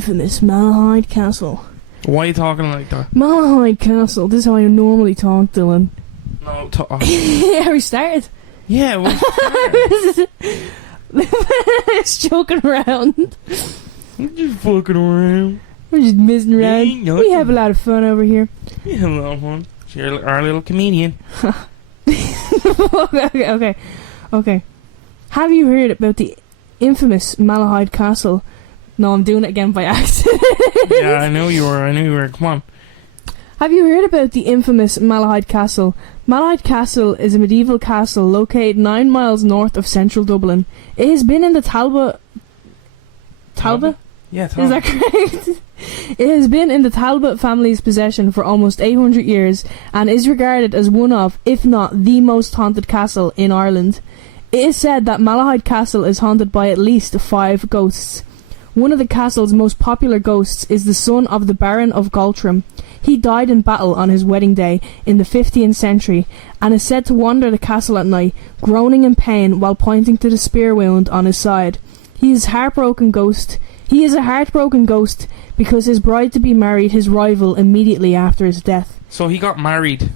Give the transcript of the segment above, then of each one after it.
infamous Malahide Castle. Why are you talking like that? Malahide Castle. This is how I normally talk, Dylan. No, Yeah, we started. Yeah, well, It's joking around. we're just fucking around. We're just messing around. Ain't nothing. We have a lot of fun over here. We have a lot of fun. You're our little comedian. Okay. Have you heard about the infamous Malahide Castle? No, I'm doing it again by accident. Yeah, I knew you were. Come on. Have you heard about the infamous Malahide Castle? Malahide Castle is a medieval castle located 9 miles north of central Dublin. It has been in the Talbot? Yeah, Talbot. Is that correct? It has been in the Talbot family's possession for almost 800 years and is regarded as one of, if not the most haunted castle in Ireland. It is said that Malahide Castle is haunted by at least 5 ghosts. One of the castle's most popular ghosts is the son of the Baron of Galtrim. He died in battle on his wedding day in the 15th century and is said to wander the castle at night, groaning in pain while pointing to the spear wound on his side. He is a heartbroken ghost because his bride-to-be married his rival immediately after his death. So he got married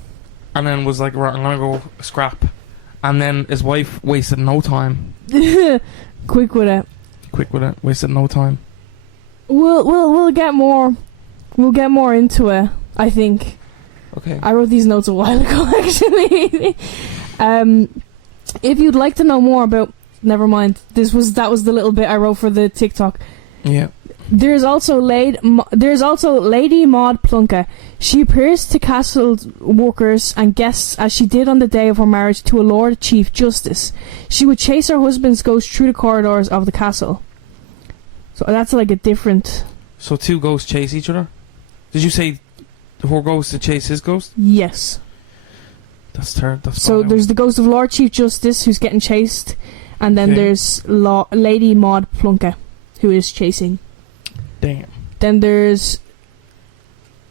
and then was like, right, I'm gonna go scrap. And then his wife wasted no time. Quick with it. Wasted no time. We'll get more. We'll get more into it, I think. Okay. I wrote these notes a while ago, actually. If you'd like to know more about... Never mind. That was the little bit I wrote for the TikTok. Yeah. There's also Lady Maud Plunket. She appears to castle workers and guests as she did on the day of her marriage to a Lord Chief Justice. She would chase her husband's ghost through the corridors of the castle. So that's like a different... So 2 ghosts chase each other? Did you say her ghost to chase his ghost? Yes. That's terrible. So there's the ghost of Lord Chief Justice who's getting chased, and then there's Lady Maud Plunket who is chasing. Damn. Then there's...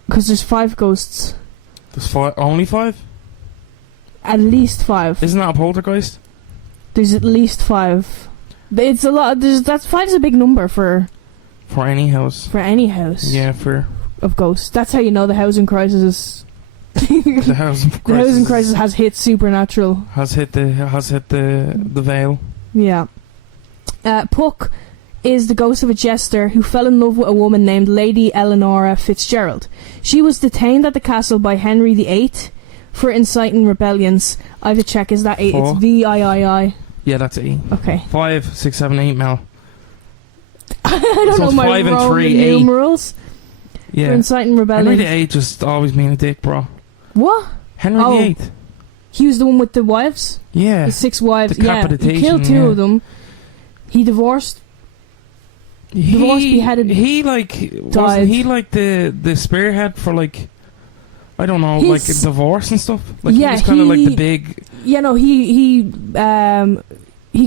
Because there's 5 ghosts. There's 5? Only 5? At least 5. Isn't that a poltergeist? There's at least 5. It's a lot. That's 5's a big number for any house. For any house. Yeah, of ghosts. That's how you know the housing crisis is... The housing crisis has hit supernatural. Has hit the veil. Yeah. Puck is the ghost of a jester who fell in love with a woman named Lady Eleanora Fitzgerald. She was detained at the castle by Henry VIII for inciting rebellions. I have to check, is that 8? 4. It's VIII. Yeah, that's 8. Okay. 5, 6, 7, 8, Mel. I don't know my 5 and 3, numerals. Yeah. For inciting rebellions. Henry VIII just always being a dick, bro. What? Henry VIII. He was the one with the wives? Yeah. The 6 wives. Decapitation, he killed 2 of them. He divorced, beheaded, died. Wasn't he like the spearhead for like, I don't know, like a divorce and stuff? Like he was kind of like the big... Yeah, no, he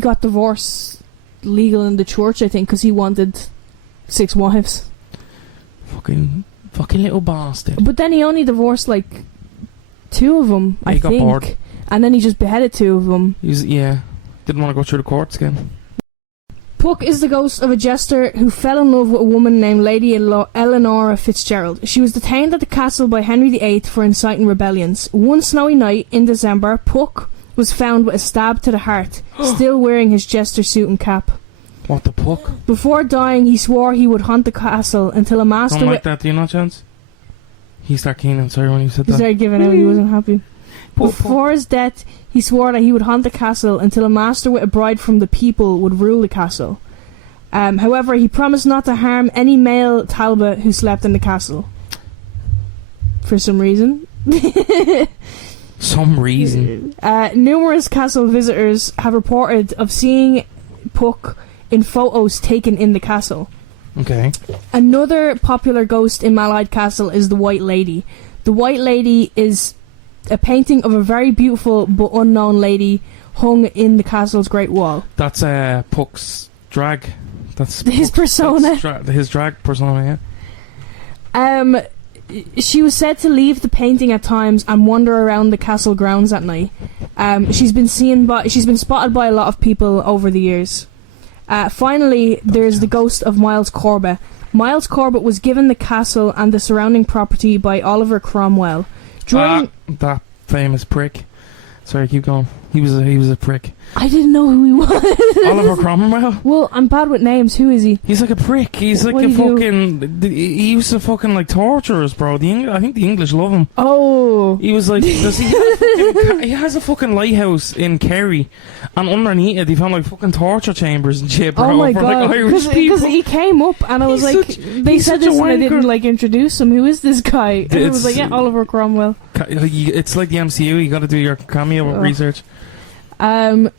got divorce legal in the church, I think, because he wanted 6 wives. Fucking little bastard. But then he only divorced like 2 of them, I think. Got bored. And then he just beheaded 2 of them. Didn't want to go through the courts again. Puck is the ghost of a jester who fell in love with a woman named Lady Eleanora Fitzgerald. She was detained at the castle by Henry VIII for inciting rebellions. One snowy night in December, Puck was found with a stab to the heart, still wearing his jester suit and cap. What the Puck? Before dying, he swore he would haunt the castle until a master... Don't like that, do you not, Chance? He started keening, sorry when you said that. He started giving out, he wasn't happy. Before his death, he swore that he would haunt the castle until a master with a bride from the people would rule the castle. However, he promised not to harm any male Talbot who slept in the castle. For some reason. Numerous castle visitors have reported of seeing Puck in photos taken in the castle. Okay. Another popular ghost in Malahide Castle is the White Lady. The White Lady is a painting of a very beautiful but unknown lady hung in the castle's Great Wall. That's Puck's drag. That's his persona. His drag persona, yeah. She was said to leave the painting at times and wander around the castle grounds at night. She's been spotted by a lot of people over the years. Finally, there's the ghost of Miles Corbett. Miles Corbett was given the castle and the surrounding property by Oliver Cromwell. During that famous prick. Sorry, keep going. He was a prick. I didn't know who he was. Oliver Cromwell? Well, I'm bad with names. Who is he? He's like a prick. He's like a fucking... He used to fucking like torture us, bro. I think the English love him. Oh. He was like... he has a fucking lighthouse in Kerry, and underneath it, he found like fucking torture chambers and shit, bro. Oh my for, god. like, Irish people. Because he came up and I was they said this and I didn't like introduce him. Who is this guy? And I was like, yeah, Oliver Cromwell. It's like the MCU. You got to do your cameo research. During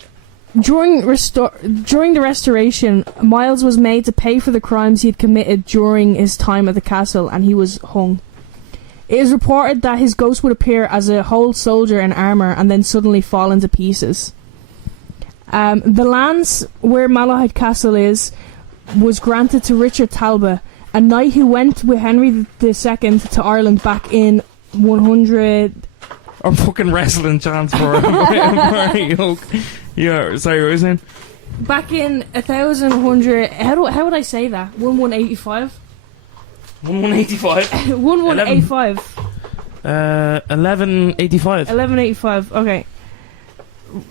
the restoration, Miles was made to pay for the crimes he had committed during his time at the castle, and he was hung. It is reported that his ghost would appear as a whole soldier in armour and then suddenly fall into pieces. The lands where Malahide Castle was granted to Richard Talbot, a knight who went with Henry II to Ireland back in 100... I'm fucking wrestling chance for Yeah, sorry, what was I saying? Back in 1100... How would I say that? 1185? 1185? 1185. 1185. 1185, okay.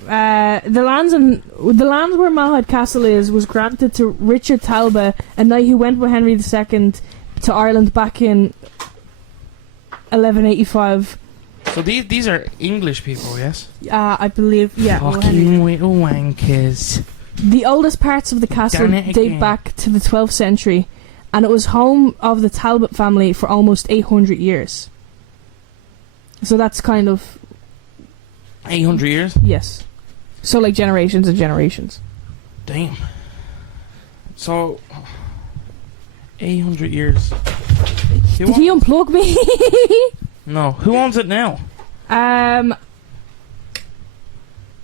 The lands where Malahide Castle was granted to Richard Talbot, a knight who went with Henry II to Ireland back in 1185. So these are English people, yes? I believe, yeah. Fucking little wankers. The oldest parts of the castle date back to the 12th century, and it was home of the Talbot family for almost 800 years. So that's kind of... 800 years? Yes. So like generations and generations. Damn. So... 800 years. Did he unplug me? No. Who owns it now? I'm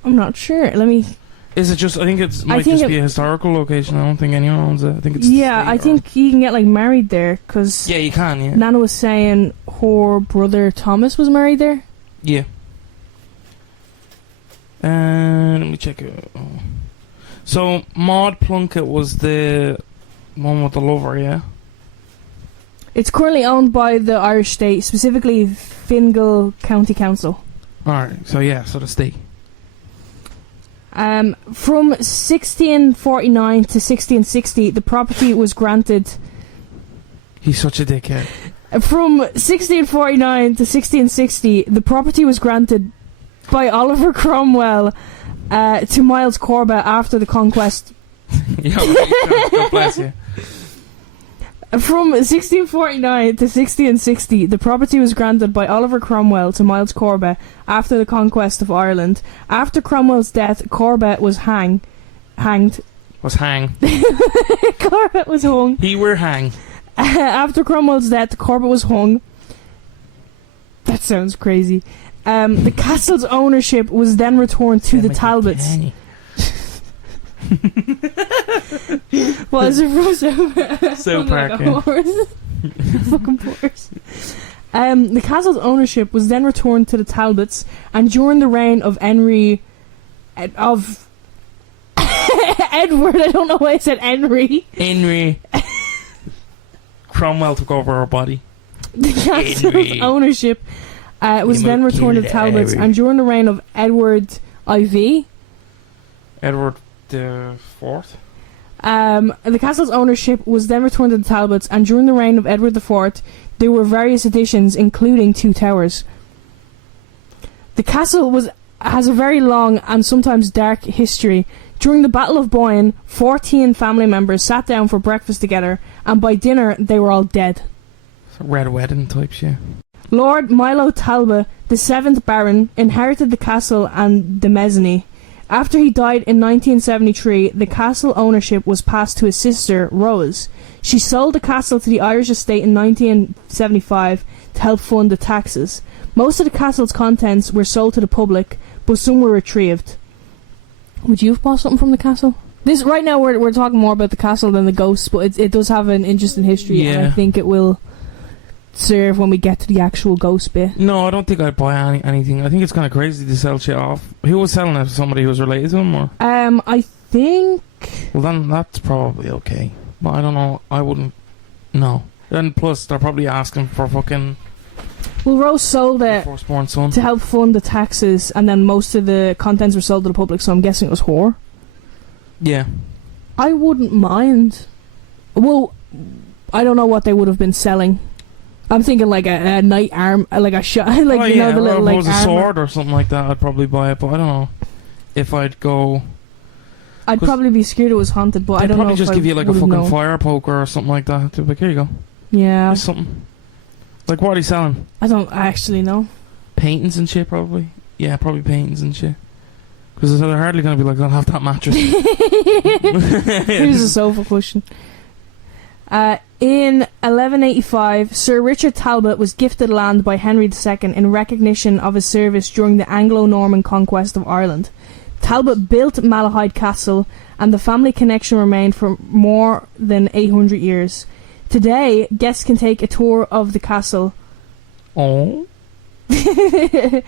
not sure. Let me... Is it just... I think it might just be a historical location. I don't think anyone owns it. I think it's... Yeah, I think you can get like married there, because... Yeah, you can, yeah. Nana was saying her brother Thomas was married there. Yeah. Let me check it. So, Maud Plunkett was the one with the lover, yeah? It's currently owned by the Irish state, specifically Fingal County Council. Alright, so yeah, so the state. From 1649 to 1660, the property was granted... He's such a dickhead. From 1649 to 1660, the property was granted by Oliver Cromwell to Miles Corbett after the conquest. God bless you. From 1649 to 1660, the property was granted by Oliver Cromwell to Miles Corbett after the conquest of Ireland. After Cromwell's death, Corbett was hanged. Was hang. Corbett was hung. He were hang. After Cromwell's death, Corbett was hung. That sounds crazy. The castle's ownership was then returned to the Talbots. What is it from so parking? Fucking horse. The castle's ownership was then returned to the Talbots, and during the reign of Edward, I don't know why I said Henry. Cromwell took over her body. The castle's ownership was then returned to the Talbots, and during the reign of Edward IV. Edward the Fourth. The castle's ownership was then returned to the Talbots, and during the reign of Edward IV, there were various additions, including 2 towers. The castle has a very long and sometimes dark history. During the Battle of Boyne, 14 family members sat down for breakfast together, and by dinner they were all dead. Red wedding type shit. Lord Milo Talbot, the 7th Baron, inherited the castle and the mezzanine. After he died in 1973, the castle ownership was passed to his sister, Rose. She sold the castle to the Irish estate in 1975 to help fund the taxes. Most of the castle's contents were sold to the public, but some were retrieved. Would you have bought something from the castle? This right now we're talking more about the castle than the ghosts, but it does have an interesting history, yeah. And I think it will serve when we get to the actual ghost bit. No, I don't think I'd buy anything. I think it's kind of crazy to sell shit off. Who was selling it? Somebody who was related to him, or? I think... Well, then that's probably okay. But I don't know. I wouldn't No. And plus, they're probably asking for fucking... Well, Rose sold it firstborn son to help fund the taxes, and then most of the contents were sold to the public, so I'm guessing it was whore. Yeah. I wouldn't mind. Well, I don't know what they would have been selling. I'm thinking like a knight arm, like a shot, like oh, you know, the little like a sword or something like that. I'd probably buy it, but I don't know if I'd go. I'd probably be scared it was haunted, but I don't know. They'd probably just give you like a fucking fire poker or something like that. They'd be like, here you go. Yeah. Here's something. Like, what are you selling? I don't actually know. Paintings and shit, probably. Yeah, probably paintings and shit. Because they're hardly going to be like, I'll have that mattress. Here's a sofa cushion. In 1185, Sir Richard Talbot was gifted land by Henry II in recognition of his service during the Anglo-Norman conquest of Ireland. Talbot built Malahide Castle, and the family connection remained for more than 800 years. Today, guests can take a tour of the castle. Oh. The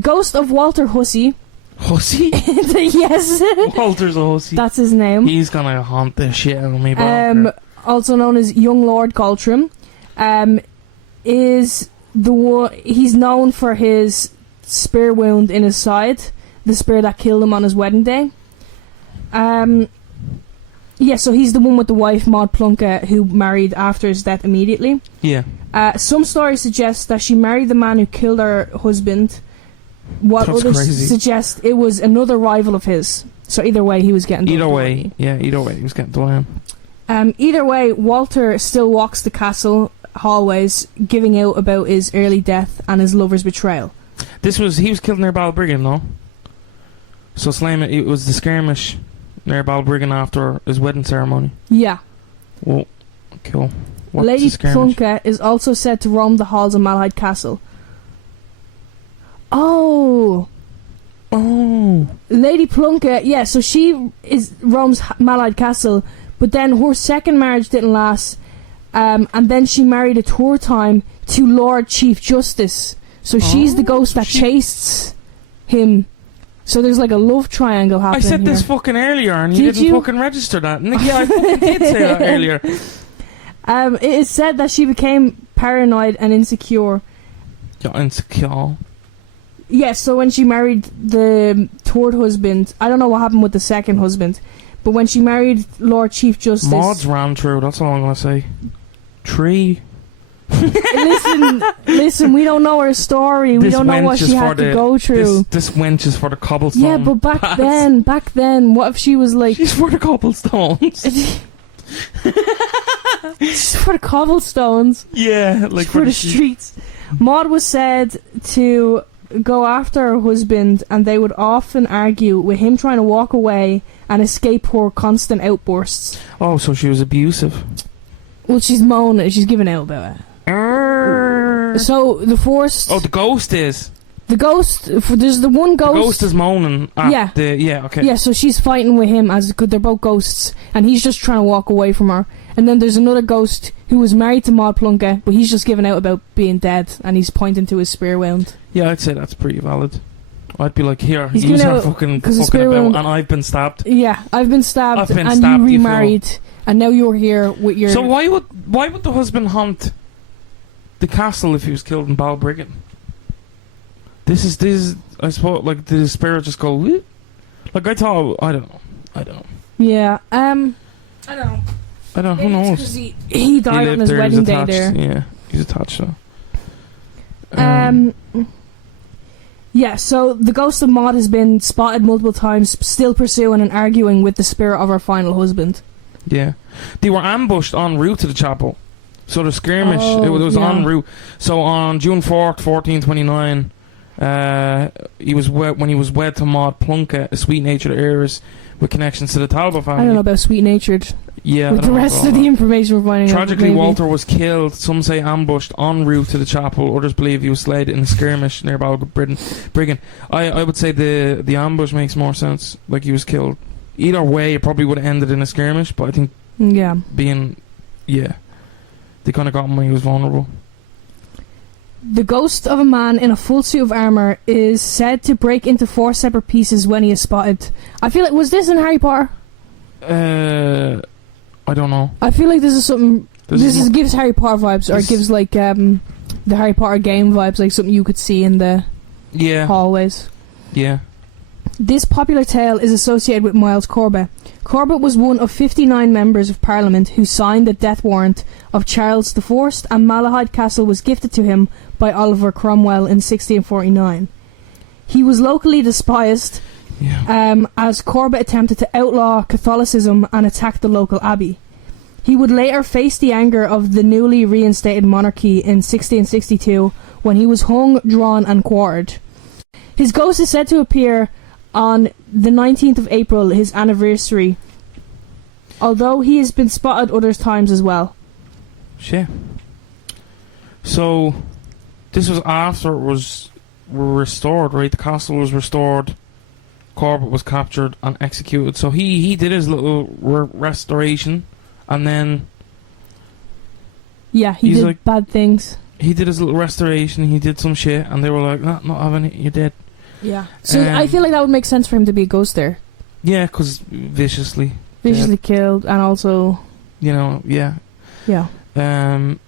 ghost of Walter Hussey. Hussey? Yes. Walter's a hussy. That's his name. He's gonna haunt the shit out of me. Also known as Young Lord Galtrim, is the one. He's known for his spear wound in his side, the spear that killed him on his wedding day. Yeah, so he's the one with the wife Maud Plunkett who married after his death immediately. Yeah. Some stories suggest that she married the man who killed her husband. What That's others crazy. suggest it was another rival of his. So either way, he was getting. Either way, he was getting done. Either way, Walter still walks the castle hallways, giving out about his early death and his lover's betrayal. He was killed near Balbriggan, no? So it was the skirmish near Balbriggan after his wedding ceremony. Yeah. Well, cool. What's Lady Plunkett is also said to roam the halls of Malahide Castle. Oh. Lady Plunkett, yeah, so she roams Malahide Castle, but then her second marriage didn't last, and then she married a third time to Lord Chief Justice. So she's the ghost that chased him. So there's like a love triangle happening. I said this fucking earlier, and you didn't fucking register that. Yeah, I fucking did say that earlier. It is said that she became paranoid and insecure. Yeah, insecure. Yeah, so when she married the third husband, I don't know what happened with the second husband, but when she married Lord Chief Justice... Mods ran through, that's all I'm going to say. Tree. Listen, we don't know her story. We don't know what she had to go through. This wench is for the cobblestone. Yeah, but back then, what if she was like... She's for the cobblestones. She's for the cobblestones. Yeah, like for the streets. Maud was said to go after her husband, and they would often argue, with him trying to walk away and escape her constant outbursts. Oh, so she was abusive. Well, she's moaning. She's giving out about it. So the first... Oh, the ghost is... The ghost... There's the one ghost... The ghost is moaning at okay. Yeah, so she's fighting with him, as they're both ghosts, and he's just trying to walk away from her. And then there's another ghost who was married to Maud Plunkett, but he's just giving out about being dead, and he's pointing to his spear wound. Yeah, I'd say that's pretty valid. I'd be like, here, he's use her fucking about, and I've been stabbed. Yeah, I've been stabbed, and you remarried, and now you're here with your... So why would the husband haunt the castle if he was killed in Balbriggan? This is I suppose, like, did his spirit just go whoop? Like, I thought, I don't know. Yeah, I don't know. Who knows? Because he died on his wedding day there. Yeah, he's attached though. Yeah, so the ghost of Maud has been spotted multiple times, still pursuing and arguing with the spirit of her final husband. Yeah. They were ambushed en route to the chapel. So the skirmish, it was en route. So on June 4th, 1429, when he was wed to Maud Plunkett, a sweet-natured heiress with connections to the Talbot family. I don't know about sweet-natured. Yeah, with the rest of the information we're finding out. Tragically, Walter was killed, some say ambushed, en route to the chapel. Others believe he was slayed in a skirmish near Balbriggan. I would say the ambush makes more sense, like he was killed. Either way, it probably would have ended in a skirmish, but I think they kind of got him when he was vulnerable. The ghost of a man in a full suit of armour is said to break into 4 separate pieces when he is spotted. I feel like, was this in Harry Potter? I don't know. I feel like this is something Gives Harry Potter vibes, or it gives like the Harry Potter game vibes, like something you could see in the hallways. Yeah. This popular tale is associated with Miles Corbett. Corbett was one of 59 members of Parliament who signed the death warrant of Charles I, and Malahide Castle was gifted to him by Oliver Cromwell in 1649. He was locally despised as Corbett attempted to outlaw Catholicism and attack the local abbey. He would later face the anger of the newly reinstated monarchy in 1662 when he was hung, drawn and quartered. His ghost is said to appear on the 19th of April, his anniversary, although he has been spotted other times as well. Shit. So, this was after it was restored, right? The castle was restored, Corbett was captured and executed. So he did his little restoration, and then... Yeah, he did like, bad things. He did his little restoration, he did some shit, and they were like, nah, not having it, you're dead. Yeah. So I feel like that would make sense for him to be a ghost there. Yeah, because viciously killed, and also... You know, yeah. Yeah. That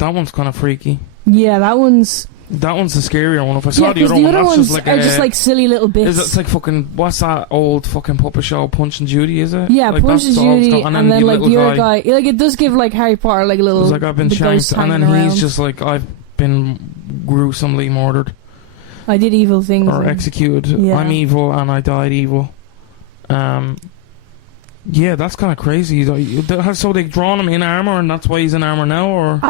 one's kind of freaky. Yeah, that one's the scarier one. If I saw the other one, that's just like silly little bits. It's like fucking, what's that old fucking puppet show, Punch and Judy, is it? Yeah, like Punch and Judy, and then like the other guy, like it does give like Harry Potter like a little... It's like I've been shanked, and then he's just like, I've been gruesomely murdered. I did evil things. Or executed. Yeah. I'm evil and I died evil. Yeah, that's kind of crazy. So they've drawn him in armour and that's why he's in armour now, or...?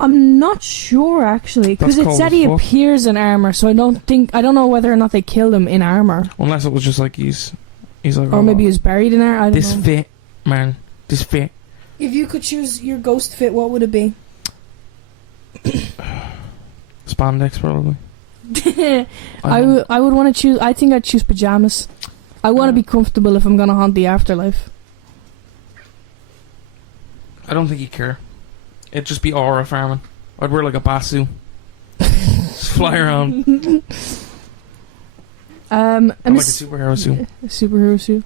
I'm not sure actually, because it said he appears in armour, so I don't know whether or not they killed him in armour. Unless it was just like he's like... Or maybe he was buried in armour, I don't know. This fit, man. This fit. If you could choose your ghost fit, what would it be? Spandex, probably. I would want to choose... I think I'd choose pyjamas. I want to be comfortable if I'm going to haunt the afterlife. I don't think you'd care. It'd just be aura farming. I'd wear like a basu. Just fly around. Like a superhero suit.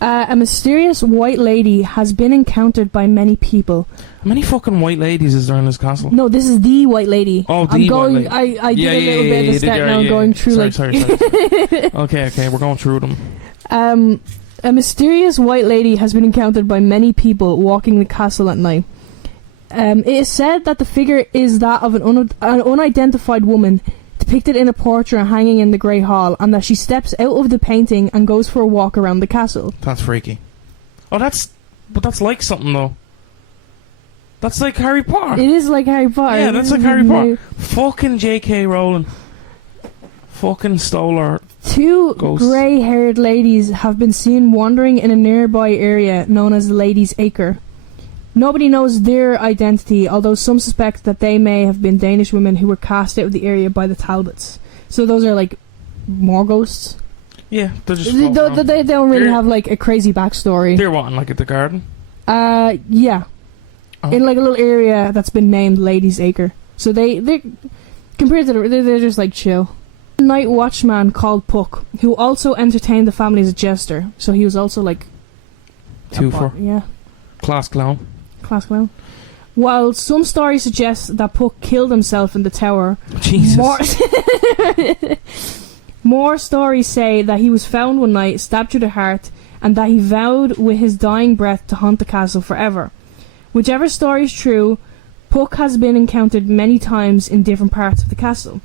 A mysterious white lady has been encountered by many people. How many fucking white ladies is there in this castle? No, this is the white lady. Oh, the white lady. I did a little bit of the start now. I'm going through sorry. Okay, we're going through them. A mysterious white lady has been encountered by many people walking the castle at night. It is said that the figure is that of an unidentified woman depicted in a portrait hanging in the Great Hall, and that she steps out of the painting and goes for a walk around the castle. That's freaky. Oh, that's like something though. That's like Harry Potter. It is like Harry Potter. Yeah, that's like Harry Potter. Fucking J.K. Rowling. Fucking stole her. Two grey-haired ladies have been seen wandering in a nearby area known as the Ladies' Acre. Nobody knows their identity, although some suspect that they may have been Danish women who were cast out of the area by the Talbots. So those are like more ghosts. Yeah, they're just... They don't really have like a crazy backstory. They're what, like at the garden? Yeah. Oh. In like a little area that's been named Ladies' Acre. So they compared to they're just like chill. A night watchman called Puck, who also entertained the family as a jester. So he was also like... Yeah. Class clown. While some stories suggest that Puck killed himself in the tower, Jesus. More stories say that he was found one night, stabbed through the heart, and that he vowed with his dying breath to haunt the castle forever. Whichever story is true, Puck has been encountered many times in different parts of the castle.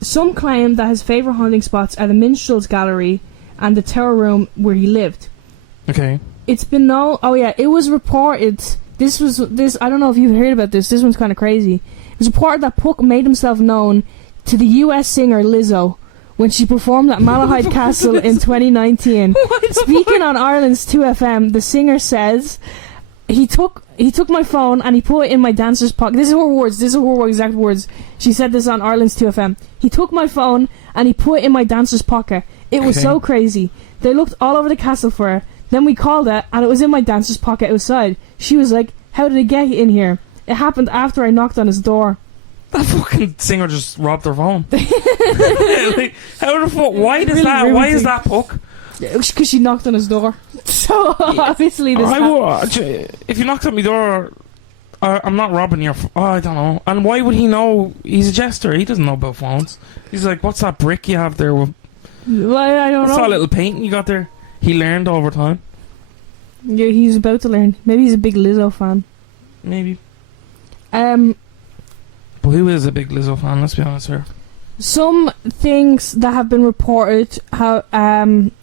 Some claim that his favourite haunting spots are the Minstrel's Gallery and the tower room where he lived. Okay. It's been known... Oh yeah, it was reported... This I don't know if you've heard about this. This one's kind of crazy. It was reported that Puck made himself known to the US singer Lizzo when she performed at Malahide Castle in 2019. Speaking on Ireland's 2FM, the singer says... He took my phone and he put it in my dancer's pocket. This is her words. These are her exact words. She said this on Ireland's 2FM. He took my phone and he put it in my dancer's pocket. It was so crazy. They looked all over the castle for her. Then we called it and it was in my dancer's pocket outside. She was like, "How did it get in here?" It happened after I knocked on his door. That fucking singer just robbed her phone. Like, how the fuck? Why does really that? Why is that Puck? Because she knocked on his door. So obviously this if you knocked at my door, I'm not robbing your... I don't know. And why would he know? He's a jester. He doesn't know about phones. He's like, what's that brick you have there? Well, I don't know. What's that little painting you got there? He learned over time. Yeah, he's about to learn. Maybe he's a big Lizzo fan. Maybe. But who is a big Lizzo fan? Let's be honest here. Some things that have been reported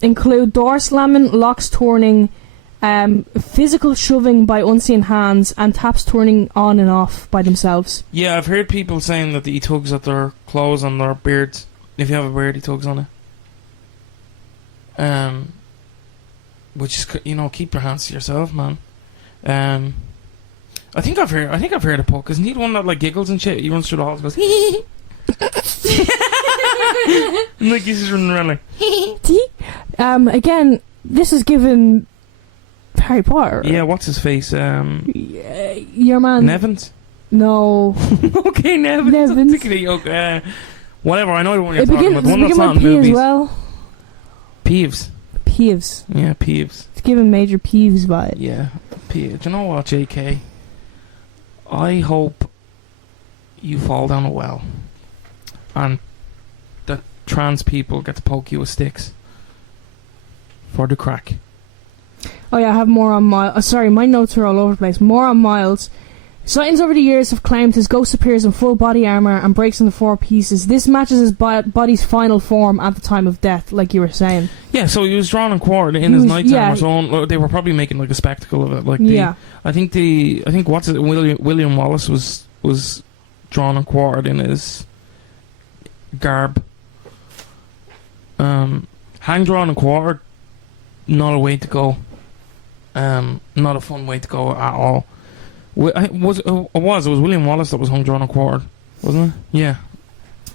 include door slamming, locks turning, physical shoving by unseen hands, and taps turning on and off by themselves. Yeah, I've heard people saying that he tugs at their clothes and their beards. If you have a beard, he tugs on it. Which is, keep your hands to yourself, man. I think I've heard of Puck. Isn't he the one that like giggles and shit? He runs through the halls and goes and like he's just running around like again, this is given Harry Potter. Yeah, what's his face? Your man Nevins? No. Okay, Nevins. Okay. Whatever, I know the one you're talking about. The one that's not in P movies. as well. Peeves. Yeah, Peeves. It's giving major Peeves vibe. Yeah. Do you know what, JK? I hope you fall down a well and that trans people get to poke you with sticks for the crack. Oh yeah, I have more on Miles. Sorry, my notes are all over the place. More on Miles. Sightings over the years have claimed his ghost appears in full body armour and breaks into 4 pieces. This matches his body's final form at the time of death, like you were saying. Yeah, so he was drawn and quartered in his night armour, so they were probably making like a spectacle of it. Like I think William Wallace was drawn and quartered in his garb. Hang drawn and quartered, not a way to go. Not a fun way to go at all. It was William Wallace that was hung, drawn and quartered, wasn't it? Yeah.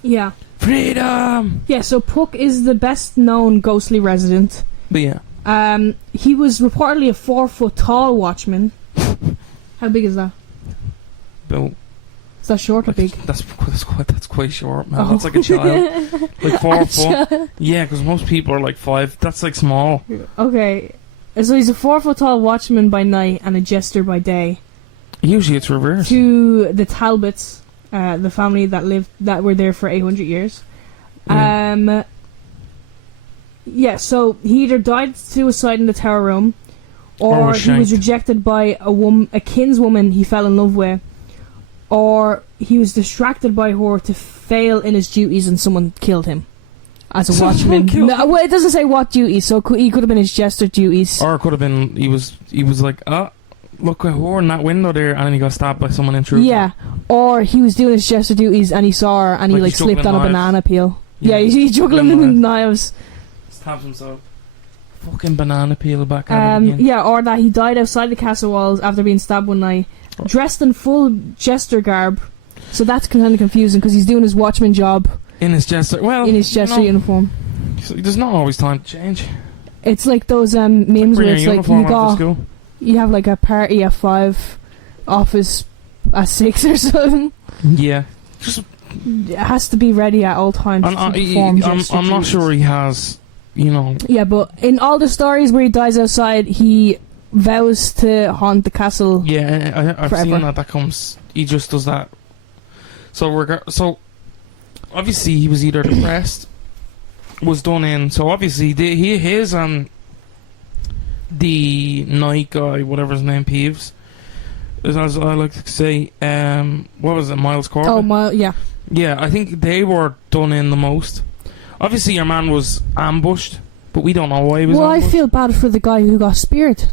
Yeah. Freedom! Yeah, so Puck is the best known ghostly resident. But yeah. He was reportedly a 4-foot tall watchman. How big is that? Bill. Is that short or big? That's quite short, man. That's like a child. Like 4 foot. Yeah, because most people are like 5. That's like small. Okay. So he's a 4-foot tall watchman by night and a jester by day. Usually it's reversed. To the Talbots, the family that were there for 800 years. Yeah, so he either died suicide in the tower room, or he was rejected by a kinswoman he fell in love with, or he was distracted by her to fail in his duties and someone killed him as a watchman. No, well, it doesn't say what duties, so he could have been his jester duties. Or it could have been he was like, look at her in that window there, and then he got stabbed by someone in truth. Yeah, or he was doing his jester duties and he saw her and he slipped on a banana peel. Yeah, he's juggling with knives. Stabs himself. Fucking banana peel back at him again. Yeah, or that he died outside the castle walls after being stabbed one night, dressed in full jester garb. So that's kind of confusing because he's doing his watchman job in his jester uniform. So there's not always time to change. It's like those memes where it's like you have like a party at 5, office at 6 or something. Yeah, it has to be ready at all times. I'm not sure he has, Yeah, but in all the stories where he dies outside, he vows to haunt the castle. Yeah, I've forever. seen that comes. He just does that. So obviously he was either depressed, was done in. So obviously the night guy, whatever his name, Peeves, as I like to say, what was it, Miles Corbett? Oh, yeah. Yeah, I think they were done in the most. Obviously your man was ambushed, but we don't know why he was ambushed. I feel bad for the guy who got speared.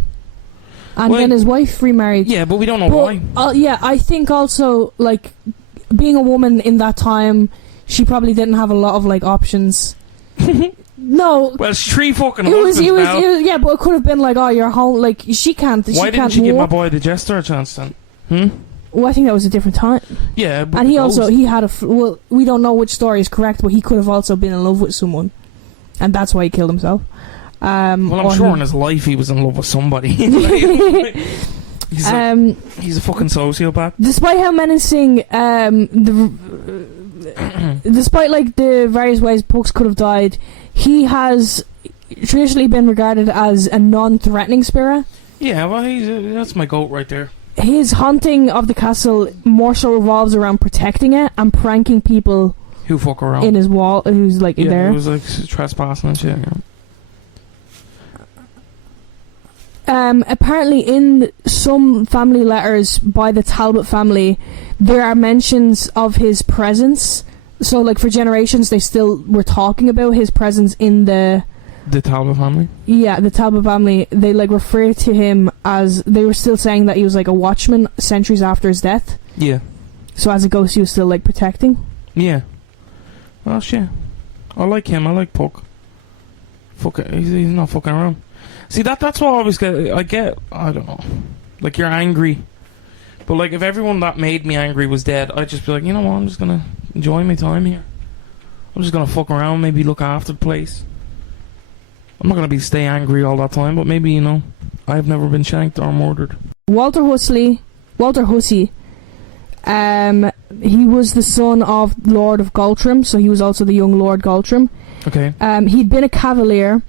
And then his wife remarried. Yeah, but we don't know why. Yeah, I think also, like, being a woman in that time, she probably didn't have a lot of, like, options. No. Well, it's 3 fucking husbands now. Yeah, but it could have been like, oh, you're home. Like, she can't. Why didn't she give my boy the jester a chance then? Well, I think that was a different time. Yeah, but and he had well, we don't know which story is correct, but he could have also been in love with someone, and that's why he killed himself. Well, I'm sure in his life he was in love with somebody. He's a fucking sociopath. Despite how menacing, despite like the various ways Pucks could have died, he has traditionally been regarded as a non-threatening spirit. Yeah, well, that's my goat right there. His haunting of the castle more so revolves around protecting it and pranking people who fuck around in his wall, who's like in there. Yeah, who's like trespassing and shit. Apparently, in some family letters by the Talbot family, there are mentions of his presence. So, like, for generations, they still were talking about his presence in the Talbot family? Yeah, the Talbot family. They, like, refer to him as... They were still saying that he was, like, a watchman centuries after his death. Yeah. So, as a ghost, he was still, like, protecting. Yeah. Well, shit. I like him. I like Puck. Fuck it. He's not fucking around. See, that's what I always get. I don't know. Like, you're angry. But, like, if everyone that made me angry was dead, I'd just be like, you know what, I'm just gonna enjoy my time here. I'm just gonna fuck around, maybe look after the place. I'm not gonna stay angry all that time, but maybe, you know, I've never been shanked or murdered. Walter Hussey, he was the son of Lord of Galtrim, so he was also the young Lord Galtrim. Okay. He'd been a cavalier,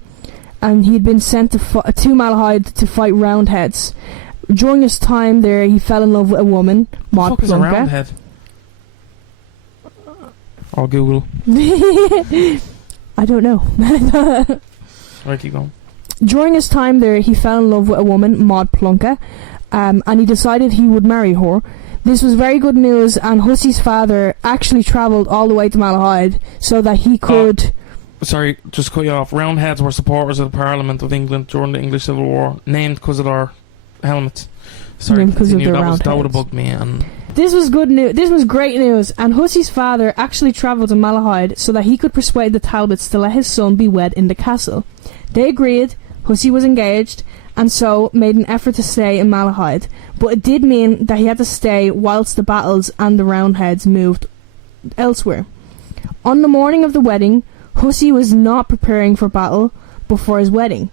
and he'd been sent to Malahide to fight Roundheads. During his time there, he fell in love with a woman, Maud What the fuck is a Roundhead? I'll Google. I don't know. Right, keep going. During his time there, he fell in love with a woman, Maud Plunke, and he decided he would marry her. This was very good news, and Hussey's father actually travelled all the way to Malahide so that he could... Sorry, just cut you off. Roundheads were supporters of the Parliament of England during the English Civil War, named because of their helmets. Sorry, because of their that would have bugged me. And this was good news. This was great news, and Hussey's father actually travelled to Malahide so that he could persuade the Talbots to let his son be wed in the castle. They agreed. Hussey was engaged, and so made an effort to stay in Malahide. But it did mean that he had to stay whilst the battles and the Roundheads moved elsewhere. On the morning of the wedding, Hussey was not preparing for battle before his wedding.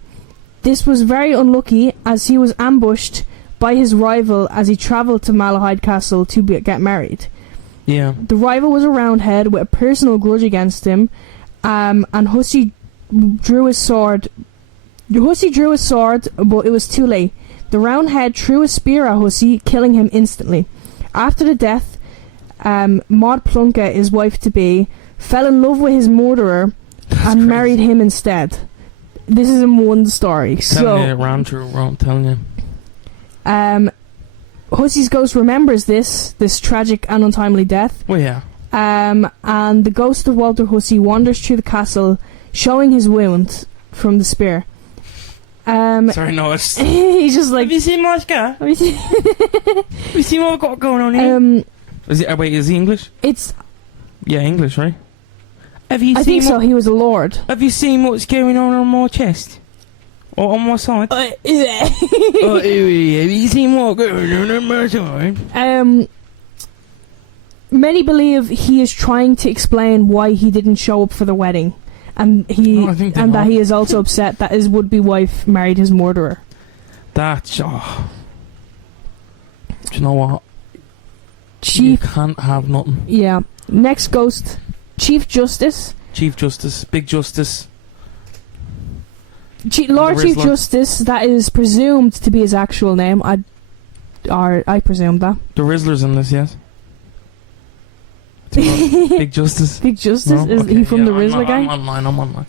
This was very unlucky, as he was ambushed by his rival as he travelled to Malahide Castle to get married. Yeah. The rival was a Roundhead with a personal grudge against him, and Hussey drew his sword. Hussey drew his sword, but it was too late. The Roundhead threw a spear at Hussey, killing him instantly. After the death, Maud Plunke, his wife-to-be, fell in love with his murderer and married him instead. This is in one story. Telling you, it ran through. I'm telling you. Hussey's ghost remembers this tragic and untimely death. Well, yeah. And the ghost of Walter Hussey wanders through the castle, showing his wound from the spear. Sorry, no, it's... he's just like... Have you seen my scar? Have you seen what I've got going on here? Wait, is he English? It's... Yeah, English, right? Have you I think so, he was a lord. Have you seen what's going on my chest? Or on my side? Have you seen what's going on my side? Many believe he is trying to explain why he didn't show up for the wedding. And that he is also upset that his would-be wife married his murderer. That's... Oh. Do you know what? You can't have nothing. Yeah. Next ghost, Chief Justice. Chief Justice. Big Justice. Lord Chief Justice, that is presumed to be his actual name. I presume that. The Rizzler's in this, yes? Big Justice. Big Justice? No? Is okay, he from the Rizzler gang? gang? I'm on mine.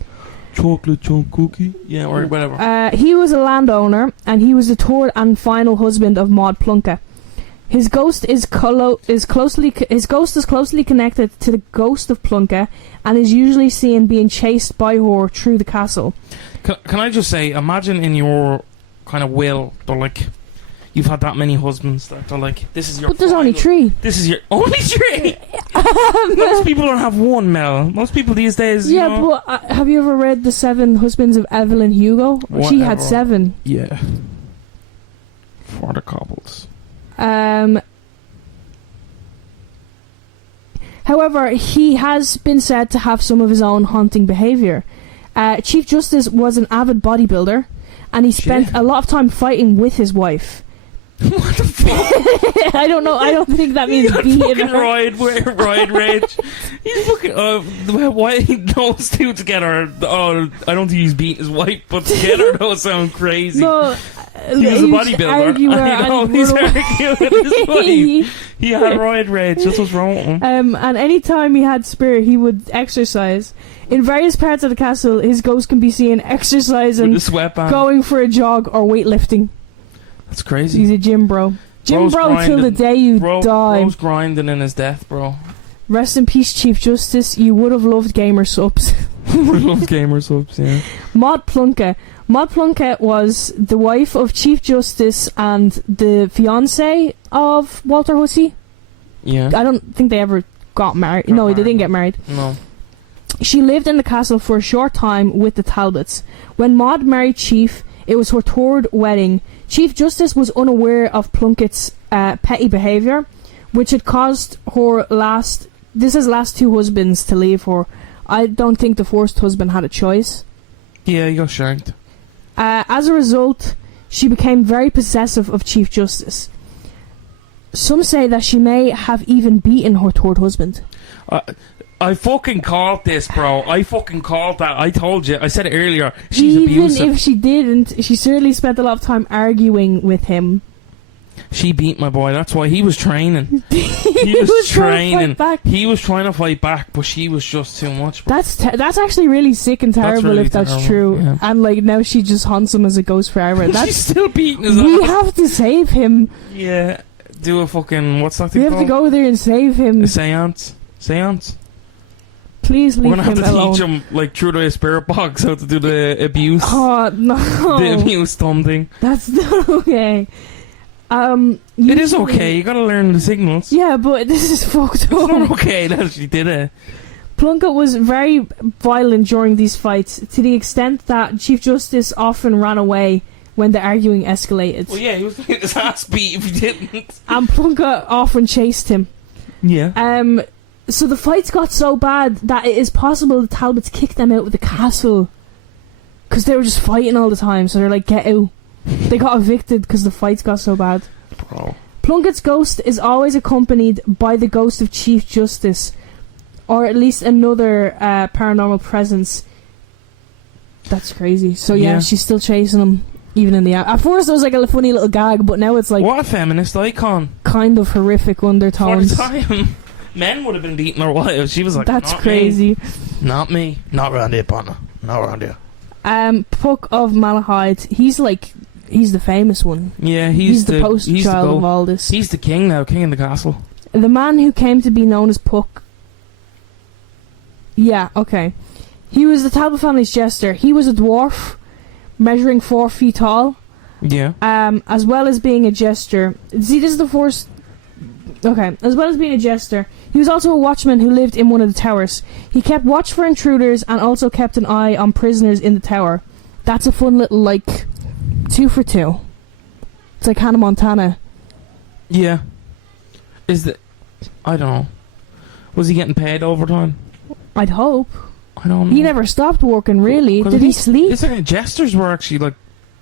Chocolate chunk cookie? Yeah, or whatever. He was a landowner, and he was the third and final husband of Maud Plunke. His ghost is closely connected to the ghost of Plunke, and is usually seen being chased by her through the castle. Can I just say, imagine in your kind of will, they're like, you've had that many husbands that they're like, this is your... But there's only 3. This is your... Only 3? Most people don't have one, Mel. Most people these days, yeah, you know... but have you ever read The 7 Husbands of Evelyn Hugo? Whatever. She had 7. Yeah. For the couples. However, he has been said to have some of his own haunting behaviour. Chief Justice was an avid bodybuilder, and he spent a lot of time fighting with his wife. What the fuck? I don't know. I don't think that means beating fucking her. ride rage. He's fucking. Why those two together? Oh, I don't think he's beating his wife, but together those sound crazy. No, he was a bodybuilder. I know he's arguing with his wife. He had ride rage. That's what's wrong with him. And any time he had spare, he would exercise. In various parts of the castle, his ghost can be seen exercising, with a sweatband, going for a jog, or weightlifting. That's crazy. He's a gym bro. Gym Bro's bro till the day you die. Bro's grinding in his death, bro. Rest in peace, Chief Justice. You would have loved gamer subs. Loved gamer subs, yeah. Maud Plunkett. Maud Plunkett was the wife of Chief Justice and the fiancé of Walter Hussey. Yeah. I don't think they ever got married. They didn't get married. No. She lived in the castle for a short time with the Talbots. When Maud married Chief, it was her third wedding. Chief Justice was unaware of Plunkett's petty behaviour, which had caused her last two husbands to leave her. I don't think the first husband had a choice. Yeah, he got shanked. As a result, she became very possessive of Chief Justice. Some say that she may have even beaten her third husband. I fucking called this, bro. I fucking called that. I told you. I said it earlier. She's abusive. Even if she didn't, she certainly spent a lot of time arguing with him. She beat my boy. That's why he was training. He was training. He was trying to fight back, but she was just too much. Bro. That's actually really sick and terrible really if that's terrible, true. Yeah. And like now she just haunts him as a ghost forever. She's still beating his ass. We have to save him. Yeah. Do a fucking what's that thing We have to go there and save him. A seance. Please leave him alone. We're gonna have to teach him, like, through the spirit box, how to do the abuse. Oh, no. The abuse thumb thing. That's not okay. It is okay, you gotta learn the signals. Yeah, but this is fucked up. It's not okay that she did it. Plunkett was very violent during these fights, to the extent that Chief Justice often ran away when the arguing escalated. Well, yeah, he was getting his ass beat if he didn't. And Plunkett often chased him. Yeah. So the fights got so bad that it is possible the Talbots kicked them out of the castle. Because they were just fighting all the time, so they're like, get out. They got evicted because the fights got so bad. Bro. Plunkett's ghost is always accompanied by the ghost of Chief Justice, or at least another paranormal presence. That's crazy. So yeah, she's still chasing him, even in the at first it was like a funny little gag, but now it's like, what a feminist icon. Kind of horrific undertones. For the time, men would have been beating her wives. She was like, that's not crazy. Me. Not me. Not round here, partner. Not round here. Puck of Malahide. He's the famous one. Yeah, he's the poster child of all this. He's the king now, king in the castle. The man who came to be known as Puck. Yeah, okay. He was the Talbot family's jester. He was a dwarf, measuring 4 feet tall. Yeah. As well as being a jester. See, this is the first... Okay, as well as being a jester, he was also a watchman who lived in one of the towers. He kept watch for intruders and also kept an eye on prisoners in the tower. That's a fun little, like, 2 for 2. It's like Hannah Montana. Yeah. I don't know. Was he getting paid overtime? I'd hope. I don't know. He never stopped working, really. Did he sleep? It's like jesters were actually, like,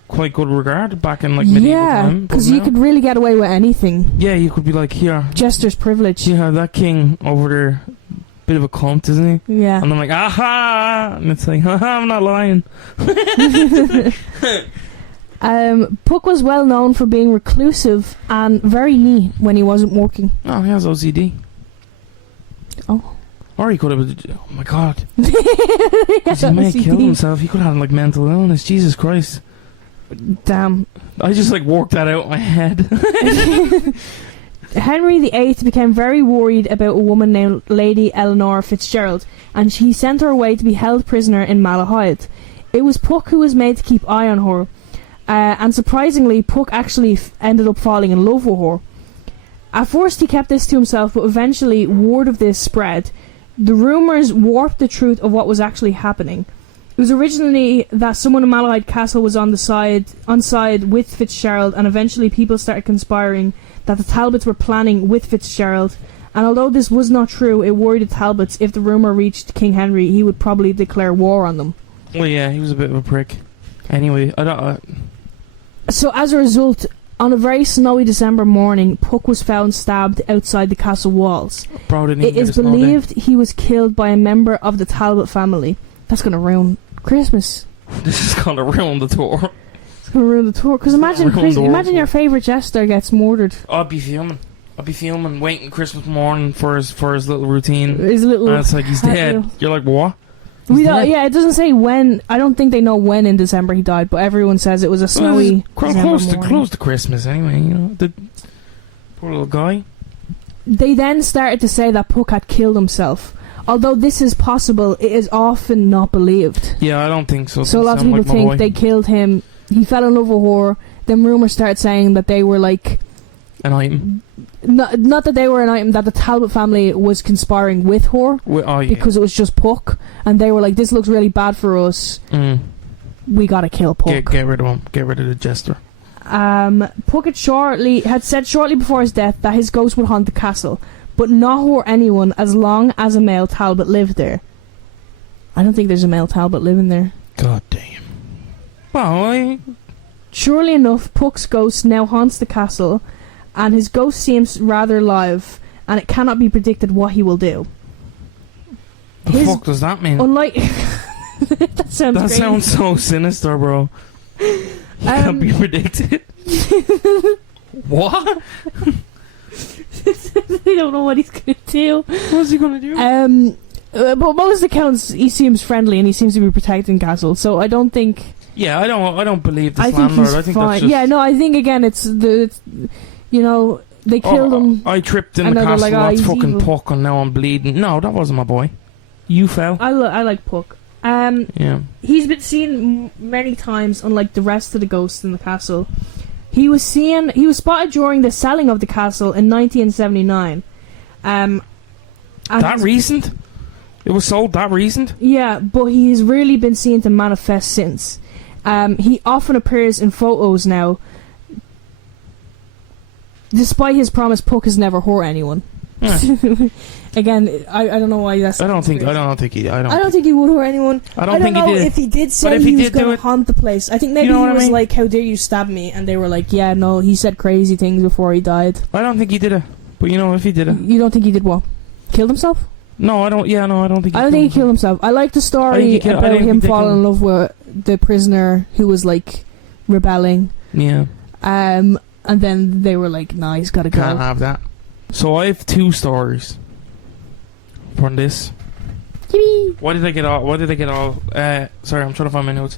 quite good regarded back in, like, medieval time. Yeah, because you could really get away with anything. Yeah, you could be like, here. Jester's privilege. Yeah, that king over there, bit of a cunt, isn't he? Yeah. And I'm like, aha! And it's like, haha, I'm not lying. Puck was well known for being reclusive and very neat when he wasn't working. Oh, he has OCD. Oh. Or he could have... Oh, my God. He may have killed himself. He could have, like, mental illness. Jesus Christ. Damn. I just, like, worked that out in my head. Henry VIII became very worried about a woman named Lady Eleanor Fitzgerald, and he sent her away to be held prisoner in Malahide. It was Puck who was made to keep eye on her, and surprisingly, Puck actually ended up falling in love with her. At first he kept this to himself, but eventually word of this spread. The rumours warped the truth of what was actually happening. It was originally that someone in Malahide Castle was on side with Fitzgerald, and eventually people started conspiring that the Talbots were planning with Fitzgerald. And although this was not true, it worried the Talbots if the rumour reached King Henry, he would probably declare war on them. Well, yeah, he was a bit of a prick. Anyway, So as a result On a very snowy December morning, Puck was found stabbed outside the castle walls. Bro, didn't even It is get a snow day. believed he was killed by a member of the Talbot family. That's going to ruin Christmas. This is gonna ruin the tour. It's going to ruin the tour. Because imagine, ruin the imagine tour. your favourite jester gets murdered. I'd be fuming, waiting Christmas morning for his little routine. His little... And it's like, he's dead. You're like, what? We He's don't, dead. yeah, it doesn't say when. I don't think they know when in December he died, but everyone says it was a snowy December morning. Close to Christmas anyway, you know. The poor little guy. They then started to say that Puck had killed himself. Although this is possible, it is often not believed. Yeah, I don't think so. So lots of people think they killed him. He fell in love with her. Then rumours started saying that they were like... An item. Not that they were an item, that the Talbot family was conspiring with her. Because it was just Puck. And they were like, this looks really bad for us. We gotta kill Puck. Get rid of him. Get rid of the jester. Puck had said shortly before his death that his ghost would haunt the castle, but not hurt anyone as long as a male Talbot lived there. I don't think there's a male Talbot living there. God damn. Well, Surely enough, Puck's ghost now haunts the castle, and his ghost seems rather alive, and it cannot be predicted what he will do. the fuck does that mean? Unlike... that sounds so sinister, bro. Can't be predicted. What? They don't know what he's going to do. What's he going to do? But most accounts, he seems friendly and he seems to be protecting Castle. So I don't think. Yeah, I don't believe this I think landlord. he's I think fine. that's just... Yeah, no, I think again it's they killed him. I tripped in and the they're castle. like, That's he's fucking evil. Puck, and now I'm bleeding. No, that wasn't my boy. You fell. I like Puck. Yeah. He's been seen many times, unlike the rest of the ghosts in the castle. He was spotted during the selling of the castle in 1979. That recent? It was sold that recent? Yeah, but he has really been seen to manifest since. He often appears in photos now. Despite his promise, Puck has never hurt anyone. Yeah. Again, I don't know why that's. I don't think he would hurt anyone. I don't think know he did. if he did say if he was did going do to it- haunt the place. I think maybe You know he what I was mean? like, "How dare you stab me?" And they were like, "Yeah, no, he said crazy things before he died." I don't think he did it. But you know, if he did it. You don't think he did what? Killed himself? No, I don't. Yeah, no, I don't think he I don't think he killed himself. I like the I story think he about think him they falling killed in love with the prisoner who was like rebelling. Yeah. And then they were like, "Nah, he's got to Can't go." have that. So I have two stories from this. Yippee. Why did I get all... sorry, I'm trying to find my notes.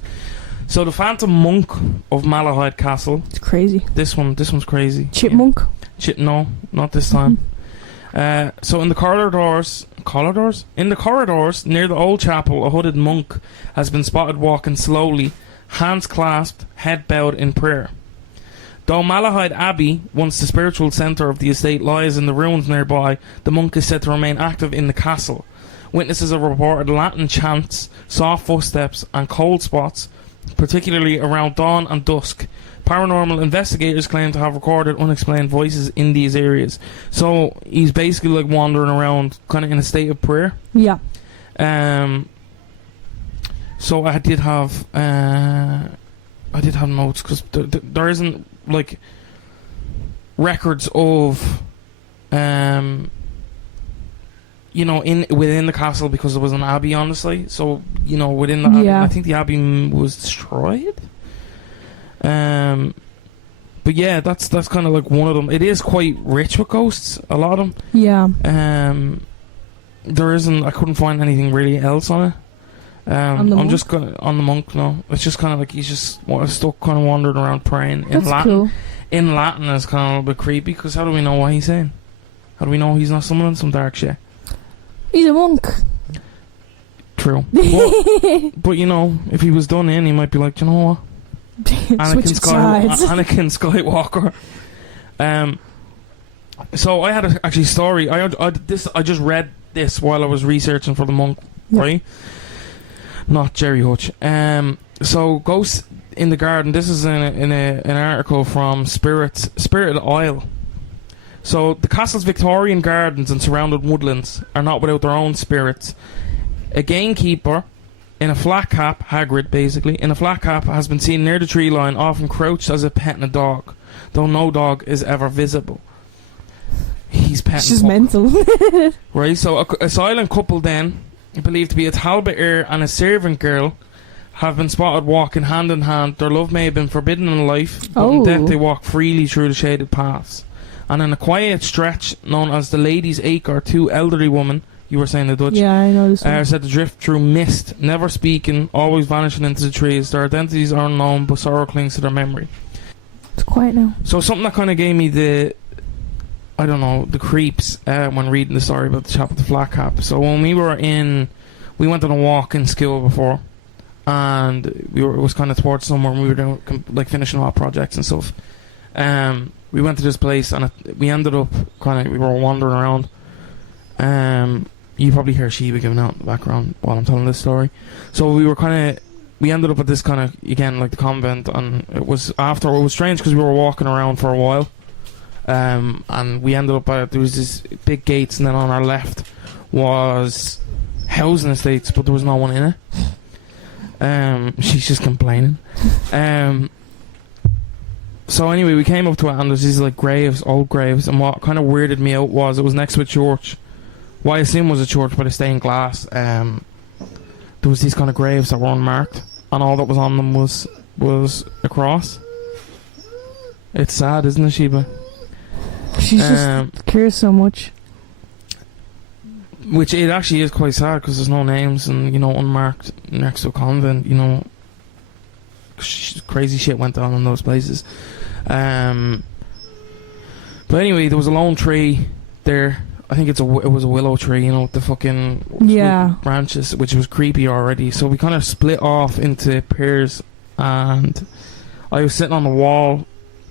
So the Phantom Monk of Malahide Castle. It's crazy. This one's crazy. Chipmunk. No, not this time. So in the corridors near the old chapel, a hooded monk has been spotted walking slowly, hands clasped, head bowed in prayer. Though Malahide Abbey, once the spiritual centre of the estate, lies in the ruins nearby, the monk is said to remain active in the castle. Witnesses have reported Latin chants, soft footsteps, and cold spots, particularly around dawn and dusk. Paranormal investigators claim to have recorded unexplained voices in these areas. So he's basically like wandering around, kind of in a state of prayer. Yeah. So I did have notes because there isn't like records of within the castle because there was an abbey, honestly. So within the abbey, I think the abbey was destroyed. But yeah, that's kind of like one of them. It is quite rich with ghosts, a lot of them. Yeah. I couldn't find anything really else on it. I'm just gonna on the monk. No, it's just kind of like he's just stuck, kind of wandering around praying in That's Latin. cool. In Latin is kind of a little bit creepy because how do we know what he's saying? How do we know he's not summoning some dark shit? He's a monk. True, but if he was done in, he might be like, you know what? Switch sides. Anakin Skywalker. So I had a story. I just read this while I was researching for the monk, right? Not Jerry Hutch. So Ghosts in the Garden. This is in an article from Spirited Isle. So the castle's Victorian gardens and surrounded woodlands are not without their own spirits. A gamekeeper in a flat cap, Hagrid basically, in a flat cap has been seen near the tree line, often crouched as if petting a dog. though no dog is ever visible. He's petting. She's mental. Right, so a silent couple then, believed to be a Talbot heir and a servant girl, have been spotted walking hand in hand. Their love may have been forbidden in life, but in death they walk freely through the shaded paths. And in a quiet stretch known as the Ladies' Acre, two elderly women, you were saying the Dutch, yeah, I know this one. are said to drift through mist, never speaking, always vanishing into the trees. Their identities are unknown, but sorrow clings to their memory. It's quiet now. So something that kind of gave me the creeps when reading the story about the chap with the flat cap. So when we went on a walk in school before, and it was kind of towards summer, and we were doing like finishing off projects and stuff. We went to this place, and we ended up we were wandering around. You probably hear Sheba giving out in the background while I'm telling this story. So we ended up at this kind of, again, like the convent, and it was strange because we were walking around for a while. And we ended up there was this big gates, and then on our left was housing estates, but there was no one in it. She's just complaining. So anyway, we came up to it, and there's these like graves, old graves, and what kind of weirded me out was it was next to a church. What I assume was a church, but it's stained glass. There was these kind of graves that were unmarked, and all that was on them was a cross. It's sad, isn't it, Sheba? She's just cares so much. Which it actually is quite sad, because there's no names, and unmarked next to a convent. Crazy shit went on in those places. But anyway, there was a lone tree there. I think it was a willow tree, with the fucking branches, which was creepy already. So we kind of split off into pairs, and I was sitting on the wall,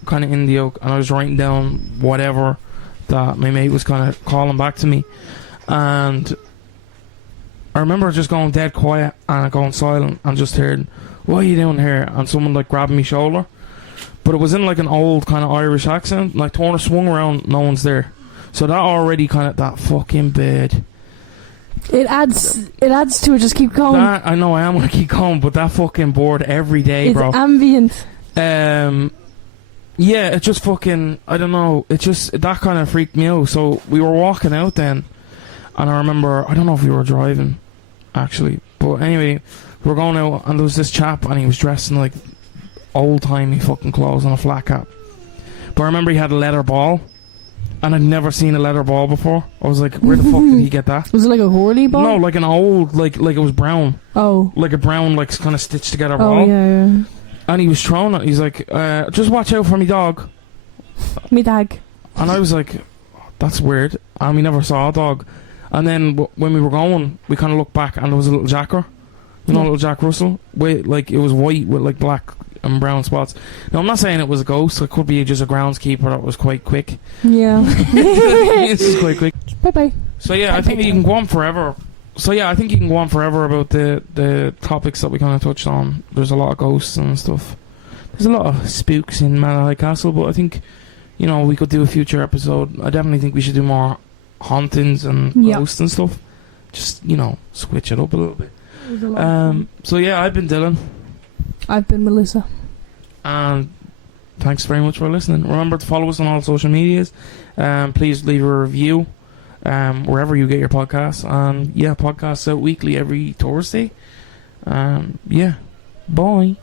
kind of in the oak, and I was writing down whatever that my mate was kind of calling back to me. And I remember just going dead quiet and going silent, and just heard, "What are you doing here?" And someone like grabbed me shoulder, but it was in like an old kind of Irish accent. Like Turner swung around, no one's there. So that already kind of, that fucking bed. It adds to it. Just keep going. I know I am gonna keep going, but that fucking bored every day, bro. It's ambient. Yeah, it just fucking, I don't know. It just, that kind of freaked me out. So we were walking out then, and I remember, I don't know if we were driving, actually, but anyway, we were going out, and there was this chap, and he was dressed in like old timey fucking clothes and a flat cap. But I remember he had a leather ball. And I'd never seen a leather ball before. I was like, where the fuck did he get that? Was it like a Horley ball? No, like an old, like it was brown. Oh. Like a brown, like kind of stitched together ball. Oh, yeah. And he was throwing it. He's like, just watch out for me dog. Me dog. And I was like, that's weird. And we never saw a dog. And then when we were going, we kind of looked back, and there was a little jacker. Little Jack Russell? Like, it was white with like black and brown spots. Now, I'm not saying it was a ghost. It could be just a groundskeeper that was quite quick. Yeah. This is quite quick. Bye-bye. So yeah, I think you can go on forever. About the topics that we kind of touched on. There's a lot of ghosts and stuff. There's a lot of spooks in Malahide Castle, but I think, we could do a future episode. I definitely think we should do more hauntings and ghosts and stuff. Just, switch it up a little bit. So yeah, I've been Dylan. I've been Melissa. And thanks very much for listening. Remember to follow us on all social medias. Please leave a review wherever you get your podcasts. And podcasts out weekly every Thursday. Bye.